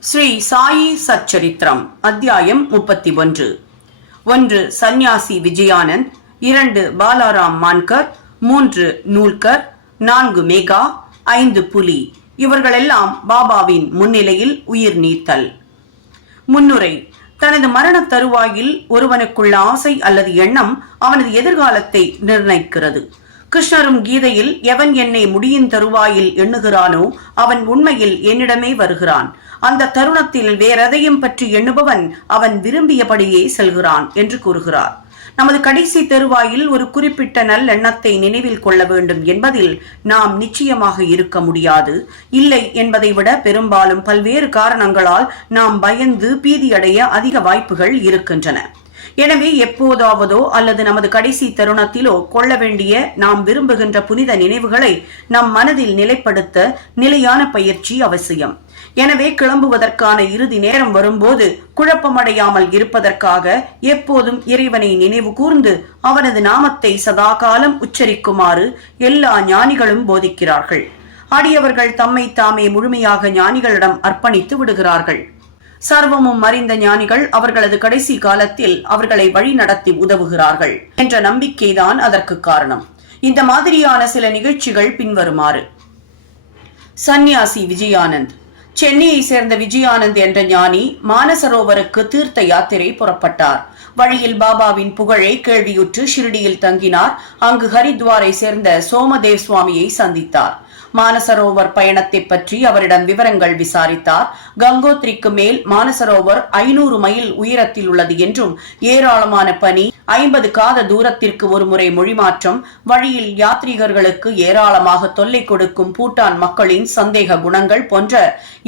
ஸ்ரீ சாயி சச்சரித்திரம் அத்தியாயம் முப்பத்தி ஒன்று ஒன்று சந்நியாசி விஜயானந்த் இரண்டு பாலாராம் மான்கர் மூன்று நூல்கர் நான்கு மேகா ஐந்து புலி. இவர்களெல்லாம் பாபாவின் முன்னிலையில் உயிர் நீத்தல். முன்னுரை தனது மரண தருவாயில் ஒருவனுக்குள்ள ஆசை அல்லது எண்ணம் அவனது எதிர்காலத்தை நிர்ணயிக்கிறது. கிருஷ்ணரும் கீதையில் எவன் என்னை முடியின் தருவாயில் எண்ணுகிறானோ அவன் உண்மையில் என்னிடமே வருகிறான். அந்த தருணத்தில் வேறெதையும் பற்றி எண்ணுபவன் அவன் விரும்பியபடியே செல்கிறான் என்று கூறுகிறார். நமது கடைசி தெருவாயில் ஒரு குறிப்பிட்ட நல்லெண்ணத்தை நினைவில் கொள்ள வேண்டும் என்பதில் நாம் நிச்சயமாக இருக்க முடியாது. இல்லை என்பதை விட பெரும்பாலும் பல்வேறு காரணங்களால் நாம் பயந்து பீதியடைய அதிக வாய்ப்புகள் இருக்கின்றன. எனவே எப்போதாவதோ அல்லது நமது கடைசி தருணத்திலோ கொள்ள வேண்டிய நாம் விரும்புகின்ற புனித நினைவுகளை நம் மனதில் நிலைப்படுத்த நிலையான பயிற்சி அவசியம். எனவே கிளம்புவதற்கான இறுதி நேரம் வரும்போது குழப்பமடையாமல் இருப்பதற்காக எப்போதும் இறைவனை நினைவு கூர்ந்து அவனது நாமத்தை சதாகாலம் உச்சரிக்குமாறு எல்லா ஞானிகளும் போதிக்கிறார்கள். அடியவர்கள் தம்மை தாமே முழுமையாக ஞானிகளிடம் அர்ப்பணித்து விடுகிறார்கள். சர்வமும் அறிந்த ஞானிகள் அவர்களது கடைசி காலத்தில் அவர்களை வழி நடத்தி உதவுகிறார்கள் என்ற நம்பிக்கைதான் அதற்கு காரணம். இந்த மாதிரியான சில நிகழ்ச்சிகள் பின்வருமாறு. சந்நியாசி விஜயானந்த். சென்னையை சேர்ந்த விஜயானந்த் என்ற ஞானி மானசரோவருக்கு தீர்த்த யாத்திரை புறப்பட்டார். வழியில் பாபாவின் புகழை கேள்வியுற்று ஷிரடியில் தங்கினார். அங்கு ஹரித்வாரை சேர்ந்த சோமதேவ் சுவாமியை சந்தித்தார். மானசரோவர் பயணத்தை பற்றி அவரிடம் விவரங்கள் விசாரித்தார். கங்கோத்ரிக்கு மேல் மானசரோவர் ஐநூறு மைல் உயரத்தில் உள்ளது என்றும் ஏராளமான பனி ஐம்பது காத தூரத்திற்கு ஒருமுறை மொழிமாற்றம் வழியில் யாத்ரீகர்களுக்கு ஏராளமாக தொல்லை கொடுக்கும் பூட்டான் மக்களின் சந்தேக குணங்கள் போன்ற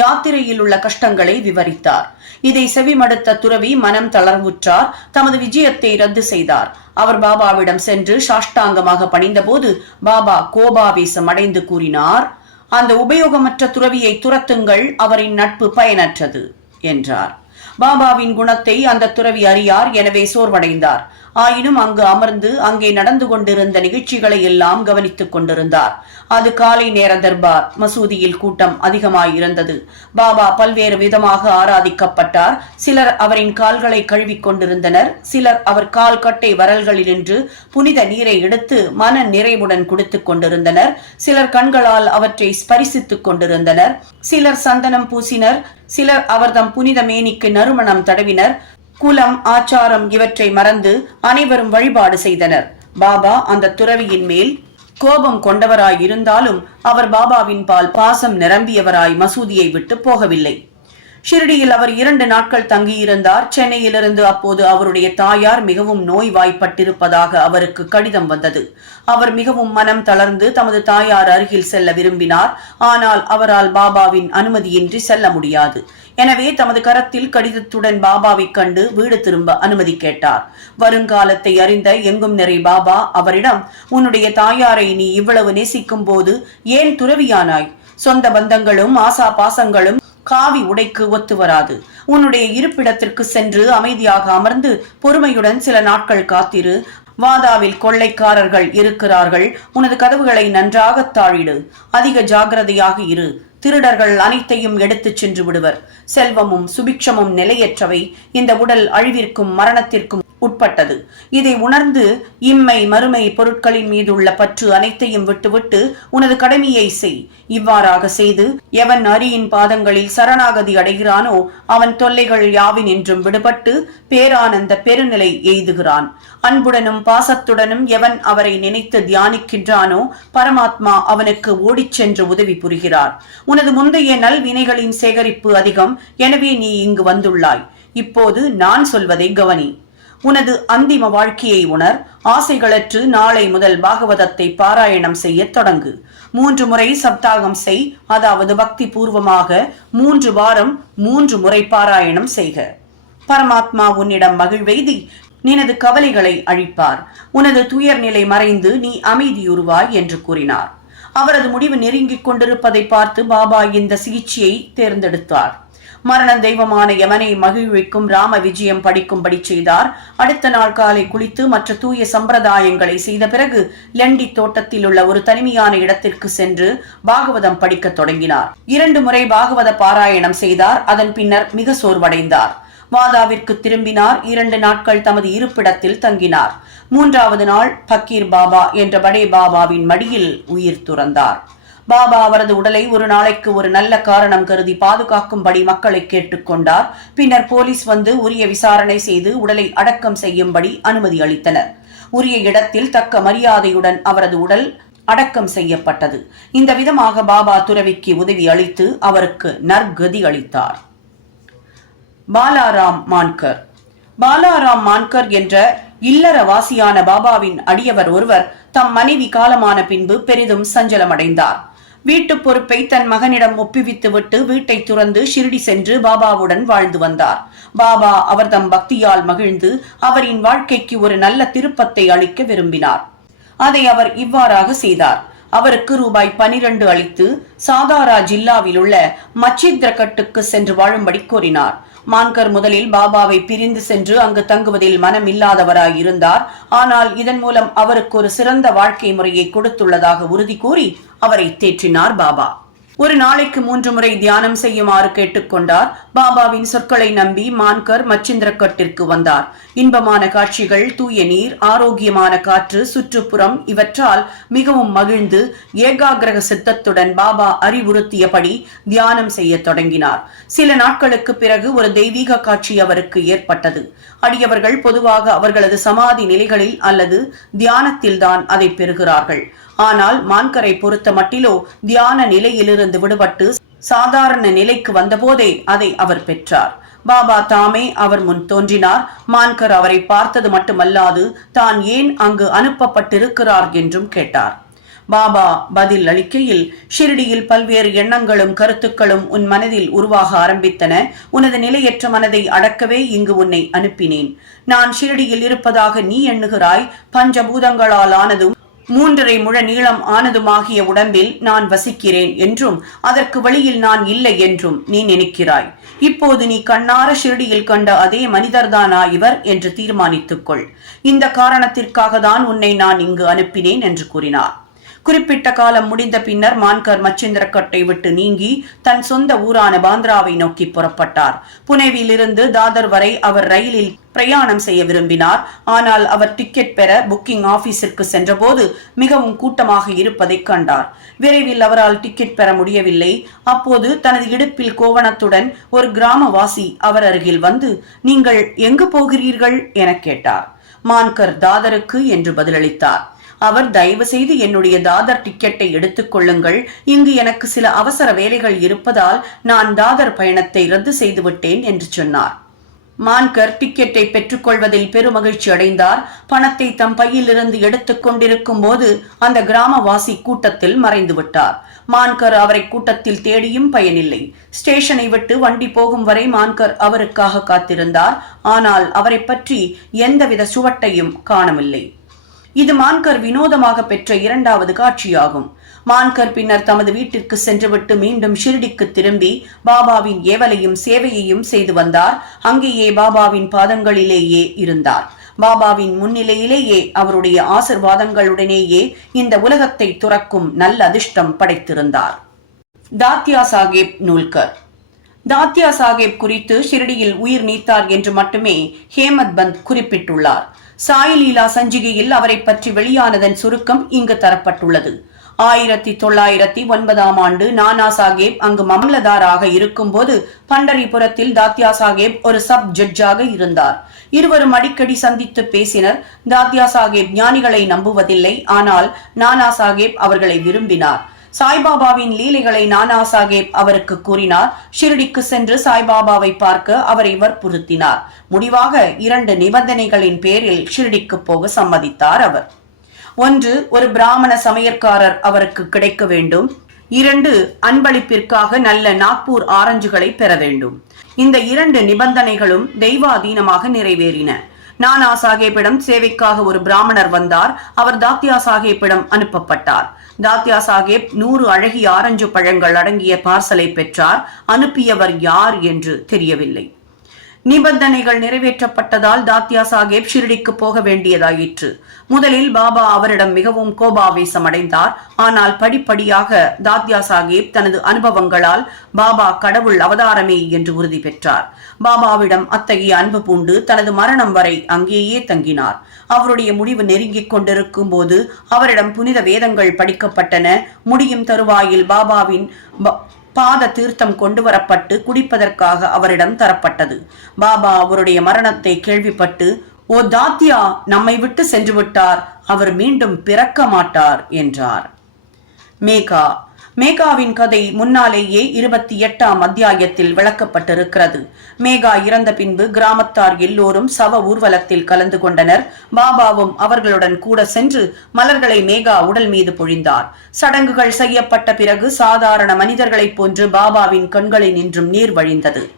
யாத்திரையில் உள்ள கஷ்டங்களை விவரித்தார். இதை செவிமடுத்த துறவி மனம் தளர்வுற்றார். தமது விஜயத்தை ரத்து செய்தார். அவர் பாபாவிடம் சென்று சாஷ்டாங்கமாக பணிந்தபோது பாபா கோபாவேசம் அடைந்து கூறினார் அந்த உபயோகமற்ற துறவியை துரத்துங்கள் அவரின் நட்பு பயனற்றது என்றார். பாபாவின் குணத்தை அந்த துறவி அறியார் எனவே சோர்வடைந்தார். ஆயினும் அங்கு அமர்ந்து அங்கே நடந்து கொண்டிருந்த நிகழ்ச்சிகளை எல்லாம் கவனித்துக் கொண்டிருந்தார். அது காலை நேர தர்பார் மசூதியில் கூட்டம் அதிகமாயிருந்தது பாபா பல்வேறு விதமாக ஆராதிக்கப்பட்டார். சிலர் அவரின் கால்களை கழுவிக் கொண்டிருந்தனர். சிலர் அவர் கால் கட்டை வரல்களில் நின்று புனித நீரை எடுத்து மன நிறைவுடன் குடித்துக் கொண்டிருந்தனர். சிலர் கண்களால் அவற்றை ஸ்பரிசித்துக் கொண்டிருந்தனர். சிலர் சந்தனம் பூசினர். சிலர் அவர்தம் புனித மேனிக்கு நறுமணம் தடவினர். குலம் ஆச்சாரம் இவற்றை மறந்து அனைவரும் வழிபாடு செய்தனர். பாபா அந்த துறவியின் மேல் கோபம் கொண்டவராய் இருந்தாலும் அவர் பாபாவின் பால் பாசம் நிரம்பியவராய் மசூதியை விட்டு போகவில்லை. ஷிரடியில் அவர் இரண்டு நாட்கள் தங்கியிருந்தார். சென்னையிலிருந்து அப்போது அவருடைய தாயார் மிகவும் நோய்வாய்ப்பட்டிருப்பதாக அவருக்கு கடிதம் வந்தது. அவர் மிகவும் மனம் தளர்ந்து தமது தாயார் அருகில் செல்ல விரும்பினார். ஆனால் அவரால் பாபாவின் அனுமதியின்றி செல்ல முடியாது. எனவே தமது கரத்தில் கடிதத்துடன் பாபாவை கண்டு வீடு திரும்ப அனுமதி கேட்டார். வருங்காலத்தை அறிந்த எங்கும் நிறை பாபா அவரிடம் உன்னுடைய தாயாரை நீ இவ்வளவு நேசிக்கும் போது ஏன் துறவியானாய்? சொந்த பந்தங்களும் ஆசா பாசங்களும் காவி உடைக்கு ஒத்து வராது. உன்னுடைய இருப்பிடத்திற்கு சென்று அமைதியாக அமர்ந்து பொறுமையுடன் சில நாட்கள் காத்திரு. வாதாவில் கொள்ளைக்காரர்கள் இருக்கிறார்கள். உனது கதவுகளை நன்றாக தாழிடு. அதிக ஜாகிரதையாக இரு. திருடர்கள் அனைத்தையும் எடுத்துச் சென்று விடுவர். செல்வமும் சுபிக்ஷமும் நிலையற்றவை. இந்த உடல் அழிவிற்கும் மரணத்திற்கும் உட்பட்டது. இதை உணர்ந்து இம்மை மறுமை பொருட்களின் மீது உள்ள பற்று அனைத்தையும் விட்டுவிட்டு உனது கடமையை செய். இவ்வாறாக செய்து எவன் அரியின் பாதங்களில் சரணாகதி அடைகிறானோ அவன் தொல்லைகள் யாவின் என்றும் விடுபட்டு பேரானந்த பெருநிலை எய்துகிறான். அன்புடனும் பாசத்துடனும் எவன் அவரை நினைத்து தியானிக்கின்றானோ பரமாத்மா அவனுக்கு ஓடிச் சென்று உதவி புரிகிறார். உனது முந்தைய நல்வினைகளின் சேகரிப்பு அதிகம். எனவே நீ இங்கு வந்துள்ளாய். இப்போது நான் சொல்வதை கவனி. உனது அந்திம வாழ்க்கையை உணர். ஆசைகளற்று நாளை முதல் பாகவதத்தை பாராயணம் செய்ய தொடங்கு. மூன்று முறை சப்தாகம் செய். அதாவது பக்தி பூர்வமாக மூன்று வாரம் மூன்று முறை பாராயணம் செய்க. பரமாத்மா உன்னிடம் மகிழ்வெய்தி நினது கவலைகளை அழிப்பார். உனது துயர் நிலை மறைந்து நீ அமைதியுறுவாய் என்று கூறினார். அவரது முடிவு நெருங்கிக் கொண்டிருப்பதை பார்த்து பாபா இந்த சிகிச்சையை தேர்ந்தெடுத்தார். மரண தெய்வமான யமனை மகிழ்விக்கும் ராம விஜயம் படிக்கும்படி செய்தார். அடுத்த நாள் காலை குளித்து மற்ற தூய சம்பிரதாயங்களை செய்த பிறகு லெண்டி தோட்டத்தில் உள்ள ஒரு தனிமையான இடத்திற்கு சென்று பாகவதம் படிக்கத் தொடங்கினார். இரண்டு முறை பாகவத பாராயணம் செய்தார். அதன் பின்னர் மிக சோர்வடைந்தார். மாதாவிற்கு திரும்பினார். இரண்டு நாட்கள் தமது இருப்பிடத்தில் தங்கினார். மூன்றாவது நாள் பக்கீர் பாபா என்ற படே பாபாவின் மடியில் உயிர் துறந்தார். பாபா அவரது உடலை ஒரு நாளைக்கு ஒரு நல்ல காரணம் கருதி பாதுகாக்கும்படி மக்களை கேட்டுக்கொண்டார். பின்னர் போலீஸ் வந்து உரிய விசாரணை செய்து உடலை அடக்கம் செய்யும்படி அனுமதி அளித்தனர். உரிய இடத்தில் தக்க மரியாதையுடன் அவரது உடல் அடக்கம் செய்யப்பட்டது. இந்த விதமாக பாபா துறவிக்கு உதவி அளித்து அவருக்கு நற்கதி அளித்தார். பாலாராம் மான்கர். பாலாராம் மான்கர் என்ற இல்லறவாசியான பாபாவின் அடியவர் ஒருவர் தம் மனைவி காலமான பின்பு பெரிதும் சஞ்சலமடைந்தார். வீட்டு பொறுப்பை தன் மகனிடம் ஒப்புவித்துவிட்டு வீட்டை துறந்து ஷிரடி சென்று பாபாவுடன் வாழ்ந்து வந்தார். பாபா அவர் தம் பக்தியால் மகிழ்ந்து அவரின் வாழ்க்கைக்கு ஒரு நல்ல திருப்பத்தை அளிக்க விரும்பினார். அதை அவர் இவ்வாறாக செய்தார். அவருக்கு ரூபாய் பனிரெண்டு அளித்து சாதாரா ஜில்லாவில் உள்ள மச்சித்ரகட்டுக்கு சென்று வாழும்படி கோரினார். மான்கர் முதலில் பாபாவை பிரிந்து சென்று அங்கு தங்குவதில் மனம் இல்லாதவராய் இருந்தார் ஆனால் இதன் மூலம் அவருக்கு ஒரு சிறந்த வாழ்க்கை முறையை கொடுத்துள்ளதாக உறுதி கூறி அவரை தேற்றினார் பாபா. ஒரு நாளைக்கு மூன்று முறை தியானம் செய்யுமாறு கேட்டுக்கொண்டார். பாபாவின் சொற்களை நம்பி மான்கர் மச்சிந்திரக்கட்டிற்கு வந்தார். இன்பமான காட்சிகள் தூய நீர் ஆரோக்கியமான காற்று சுற்றுப்புறம் இவற்றால் மிகவும் மகிழ்ந்து ஏகாகிரக சித்தத்துடன் பாபா அறிவுறுத்தியபடி தியானம் செய்ய தொடங்கினார். சில நாட்களுக்கு பிறகு ஒரு தெய்வீக காட்சி அவருக்கு ஏற்பட்டது. அடியவர்கள் பொதுவாக அவர்களது சமாதி நிலைகளில் அல்லது தியானத்தில்தான் அதை பெறுகிறார்கள். ஆனால் மான்கரை பொறுத்த மட்டிலோ தியான நிலையிலிருந்து விடுபட்டு சாதாரண நிலைக்கு வந்தபோதே அதை அவர் பெற்றார். பாபா தாமே அவர் முன் தோன்றினார். மான்கர் அவரை பார்த்தது மட்டுமல்லாது தான் ஏன் அங்கு அனுப்பப்பட்டிருக்கிறார் என்றும் கேட்டார். பாபா பதில் அளிக்கையில் ஷிரடியில் பல்வேறு எண்ணங்களும் கருத்துக்களும் உன் மனதில் உருவாக ஆரம்பித்தன. உனது நிலையற்ற மனதை அடக்கவே இங்கு உன்னை அனுப்பினேன். நான் ஷிரடியில் இருப்பதாக நீ எண்ணுகிறாய். பஞ்சபூதங்களால் ஆனதும் மூன்றரை முழ நீளம் ஆனதுமாகிய உடம்பில் நான் வசிக்கிறேன் என்றும் அதற்கு வழியில் நான் இல்லை என்றும் நீ நினைக்கிறாய். இப்போது நீ கண்ணார ஷிரடியில் கண்ட அதே மனிதர்தானா இவர் என்று தீர்மானித்துக்கொள். இந்த காரணத்திற்காக தான் உன்னை நான் இங்கு அனுப்பினேன் என்று கூறினார். குறிப்பிட்ட காலம் முடிந்த பின்னர் மான்கர் மச்சேந்திரக்கட்டை விட்டு நீங்கி தன் சொந்த ஊரான பாந்திராவை நோக்கி புறப்பட்டார். புனேவிலிருந்து தாதர் வரை அவர் ரயிலில் பிரயாணம் செய்ய விரும்பினார். ஆனால் அவர் டிக்கெட் பெற புக்கிங் ஆபீஸிற்கு சென்றபோது மிகவும் கூட்டமாக இருப்பதை கண்டார். விரைவில் அவரால் டிக்கெட் பெற முடியவில்லை. அப்போது தனது இடுப்பில் கோவணத்துடன் ஒரு கிராமவாசி அவர் அருகில் வந்து நீங்கள் எங்கு போகிறீர்கள்? என கேட்டார். மான்கர் தாதருக்கு என்று பதிலளித்தார். அவர் தயவு செய்து என்னுடைய தாதர் டிக்கெட்டை எடுத்துக் கொள்ளுங்கள் இங்கு எனக்கு சில அவசர வேலைகள் இருப்பதால் நான் தாதர் பயணத்தை ரத்து செய்துவிட்டேன் என்று சொன்னார். மான்கர் டிக்கெட்டை பெற்றுக்கொள்வதில் பெருமகிழ்ச்சி அடைந்தார். பணத்தை தம் பையிலிருந்து எடுத்துக் கொண்டிருக்கும் போது அந்த கிராமவாசி கூட்டத்தில் மறைந்துவிட்டார் மான்கர் அவரை கூட்டத்தில் தேடியும் பயனில்லை. ஸ்டேஷனை விட்டு வண்டி போகும் வரை மான்கர் அவருக்காக காத்திருந்தார். ஆனால் அவரை பற்றி எந்தவித சுவட்டையும் காணவில்லை. இது மான்கர் வினோதமாக பெற்ற இரண்டாவது காட்சியாகும். மான்கர் பின்னர் தமது வீட்டிற்கு சென்றுவிட்டு மீண்டும் ஷிரடிக்கு திரும்பி பாபாவின் ஏவலையும் சேவையையும் செய்து வந்தார். அங்கேயே பாபாவின் பாதங்களிலேயே இருந்தார். பாபாவின் முன்னிலையிலேயே அவருடைய ஆசிர்வாதங்களுடனேயே இந்த உலகத்தை துறக்கும் நல்ல அதிர்ஷ்டம் படைத்திருந்தார். தாத்யா சாஹேப் நூல்கர். தாத்யா சாஹேப் குறித்து ஷிரடியில் உயிர் நீத்தார் என்று மட்டுமே ஹேமத் பந்த் குறிப்பிட்டுள்ளார். சாய்லீலா சஞ்சிகையில் அவரை பற்றி வெளியானதன் சுருக்கம் இங்கு தரப்பட்டுள்ளது. ஆயிரத்தி தொள்ளாயிரத்தி ஒன்பதாம் ஆண்டு நானா சாஹேப் அங்கு மம்லதாராக இருக்கும்போது பண்டரிபுரத்தில் தாத்யா சாஹேப் ஒரு சப் ஜட்ஜாக இருந்தார். இருவரும் அடிக்கடி சந்தித்து பேசினர். தாத்யா சாஹேப் ஞானிகளை நம்புவதில்லை. ஆனால் நானா சாஹேப் அவர்களை விரும்பினார். சாய்பாபாவின் லீலைகளை நானா சாஹேப் அவருக்கு கூறினார். ஷிரடிக்கு சென்று சாய்பாபாவை பார்க்க அவரை வற்புறுத்தினார் முடிவாக இரண்டு நிபந்தனைகளின் பேரில் ஷிரடிக்கு போக சம்மதித்தார் அவர். ஒன்று ஒரு பிராமண சமையற்காரர் அவருக்கு கிடைக்க வேண்டும். இரண்டு அன்பளிப்பிற்காக நல்ல நாக்பூர் ஆரஞ்சுகளை பெற வேண்டும். இந்த இரண்டு நிபந்தனைகளும் தெய்வாதீனமாக நிறைவேறின. நானா சாஹேப்பிடம் சேவைக்காக ஒரு பிராமணர் வந்தார். அவர் தாத்தியா சாஹேப்பிடம் அனுப்பப்பட்டார். தாத்யா சாஹேப் நூறு அழகிய ஆரஞ்சு பழங்கள் அடங்கிய பார்சலை பெற்றார். அனுப்பியவர் யார் என்று தெரியவில்லை. நிபந்தனைகள் நிறைவேற்றப்பட்டதால் தாத்யா சாஹேப் ஷிரடிக்கு போக வேண்டியதாயிற்று. முதலில் பாபா அவரிடம் மிகவும் கோபாவேசம் அடைந்தார் ஆனால் படிப்படியாக தாத்யா சாஹேப் தனது அனுபவங்களால் பாபா கடவுள் அவதாரமே என்று உறுதி பெற்றார். பாபாவிடம் அத்தகைய அன்பு பூண்டு தனது மரணம் வரை அங்கேயே தங்கினார். அவருடைய முடிவு நெருங்கிக் கொண்டிருக்கும் போது அவரிடம் புனித வேதங்கள் படிக்கப்பட்டன. முடியும் தருவாயில் பாபாவின் பாத தீர்த்தம் கொண்டு வரப்பட்டு குடிப்பதற்காக அவரிடம் தரப்பட்டது. பாபா அவருடைய மரணத்தை கேள்விப்பட்டு ஓ தாத்தியா நம்மை விட்டு சென்று விட்டார். அவர் மீண்டும் பிறக்க மாட்டார் என்றார். மேகா மேகாவின் கதை முன்னாலேயே இருபத்தி எட்டாம் அத்தியாயத்தில் விளக்கப்பட்டிருக்கிறது. மேகா இறந்த பின்பு கிராமத்தார் எல்லோரும் சவ ஊர்வலத்தில் கலந்து கொண்டனர். பாபாவும் அவர்களுடன் கூட சென்று மலர்களை மேகா உடல் மீது பொழிந்தார். சடங்குகள் செய்யப்பட்ட பிறகு சாதாரண மனிதர்களைப் போன்று பாபாவின் கண்களில் நின்றும் நீர் வழிந்தது.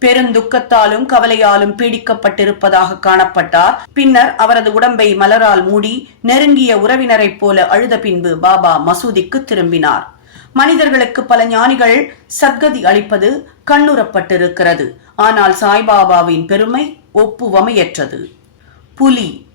பெருந்துக்கத்தாலும் கவலையாலும் பீடிக்கப்பட்டிருப்பதாக காணப்பட்டார். பின்னர் அவரது உடம்பை மலரால் மூடி நெருங்கிய உறவினரைப் போல அழுத பின்பு பாபா மசூதிக்கு திரும்பினார். மனிதர்களுக்கு பல ஞானிகள் சத்கதி அளிப்பது கண்ணுறப்பட்டிருக்கிறது. ஆனால் சாய்பாபாவின் பெருமை ஒப்புவமையற்றது. புலி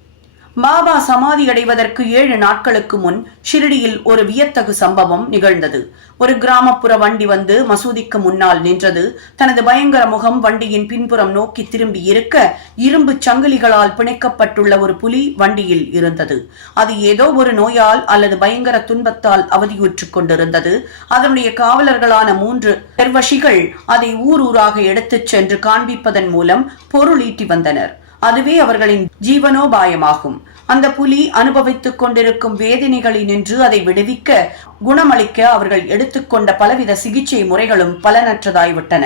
பாபா சமாதி அடைவதற்கு ஏழு நாட்களுக்கு முன் ஷிரடியில் ஒரு வியத்தகு சம்பவம் நிகழ்ந்தது. ஒரு கிராமப்புற வண்டி வந்து மசூதிக்கு முன்னால் நின்றது. தனது பயங்கர முகம் வண்டியின் பின்புறம் நோக்கி திரும்பி இருக்க இரும்பு சங்கிலிகளால் பிணைக்கப்பட்டுள்ள ஒரு புலி வண்டியில் இருந்தது. அது ஏதோ ஒரு நோயால் அல்லது பயங்கர துன்பத்தால் அவதியுற்றுக் கொண்டிருந்தது. அதனுடைய காவலர்களான மூன்று பெர்வஷிகள் அதை ஊர் ஊராக எடுத்துச் சென்று காண்பிப்பதன் மூலம் பொருள் ஈட்டி வந்தனர். அதுவே அவர்களின் ஜீவனோபாயமாகும். அந்த புலி அனுபவித்துக் கொண்டிருக்கும் வேதனைகளினின்று அதை விடுவிக்க குணமளிக்க அவர்கள் எடுத்துக்கொண்ட பலவித சிகிச்சை முறைகளும் பலனற்றதாய்விட்டன.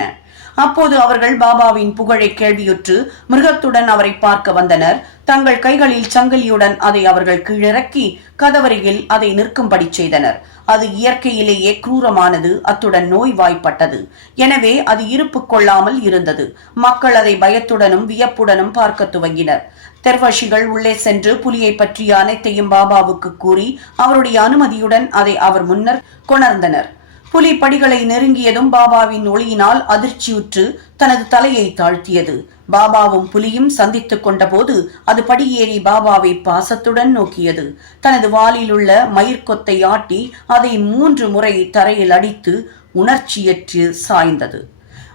அப்போது அவர்கள் பாபாவின் புகழை கேள்வியுற்று மிருகத்துடன் அவரை பார்க்க வந்தனர். தங்கள் கைகளில் சங்கிலியுடன் அதை அவர்கள் கீழிறக்கி கதவரையில் அதை நிற்கும்படி செய்தனர். அது இயற்கையிலேயே குரூரமானது அத்துடன் நோய் வாய்ப்பட்டது எனவே அது இருப்பு கொள்ளாமல் இருந்தது. மக்கள் அதை பயத்துடனும் வியப்புடனும் பார்க்க துவங்கினர். தெர்வஷிகள் உள்ளே சென்று புலியை பற்றிய அனைத்தையும் பாபாவுக்கு கூறி அவருடைய அனுமதியுடன் அதை அவர் முன்னர் கொணர்ந்தனர். புலி படிகளை நெருங்கியதும் பாபாவின் ஒளியினால் அதிர்ச்சியுற்று தனது தலையை தாழ்த்தியது. பாபாவும் புலியும் சந்தித்துக் கொண்டபோது அது படியேறி பாபாவை பாசத்துடன் நோக்கியது. தனது வாலில் உள்ள மயிர்கொத்தை ஆட்டி அதை மூன்று முறை தரையில் அடித்து உணர்ச்சியற்று சாய்ந்தது.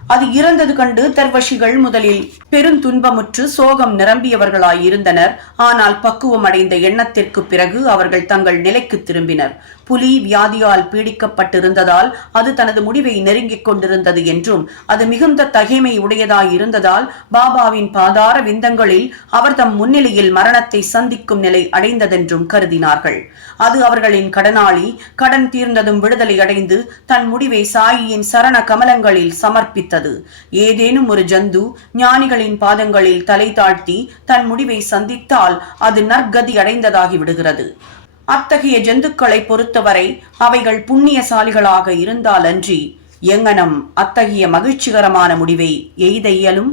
அது இறந்தது கண்டு தர்வஷிகள் முதலில் பெருந்துன்பமுற்று சோகம் நிரம்பியவர்களாயிருந்தனர். ஆனால் பக்குவம் அடைந்த எண்ணத்திற்கு பிறகு அவர்கள் தங்கள் நிலைக்கு திரும்பினர். புலி வியாதியால் பீடிக்கப்பட்டிருந்ததால் அது தனது முடிவை நெருங்கிக் கொண்டிருந்தது என்றும் அது மிகுந்த தகைமை உடையதாய் இருந்ததால் பாபாவின் பாதார விந்தங்களில் அவர் தம் முன்னிலையில் மரணத்தை சந்திக்கும் நிலை அடைந்ததென்றும் கருதினார்கள். அது அவர்களின் கடனாளி கடன் தீர்ந்ததும் விடுதலை அடைந்து தன் முடிவை சாயியின் சரண கமலங்களில் சமர்ப்பித்தது. ஏதேனும் ஒரு ஜந்து ஞானிகளின் பாதங்களில் தலை தாழ்த்தி தன் முடிவை சந்தித்தால் அது நற்கதி அடைந்ததாகி விடுகிறது. அத்தகைய ஜந்துக்களை பொறுத்தவரை அவைகள் புண்ணியசாலிகளாக இருந்தாலன்றி எங்கனம் அத்தகைய மகிழ்ச்சிகரமான முடிவை எய்த இயலும்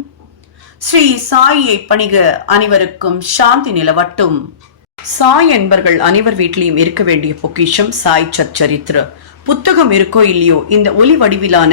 ஸ்ரீ சாயியை பணிக அனைவருக்கும் சாந்தி நிலவட்டும். சாய் என்பர்கள் அனைவர் வீட்டிலையும் இருக்க வேண்டிய பொக்கிஷம் சாய் சச்சரித்திர. புத்தகம் இருக்கோ இல்லையோ இந்த ஒலி வடிவிலான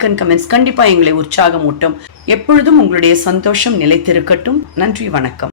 அண்ட் கமெண்ட்ஸ் கண்டிப்பா எங்களை உற்சாகம் ஊட்டும் எப்பொழுதும் உங்களுடைய சந்தோஷம் நிலைத்திருக்கட்டும். நன்றி வணக்கம்.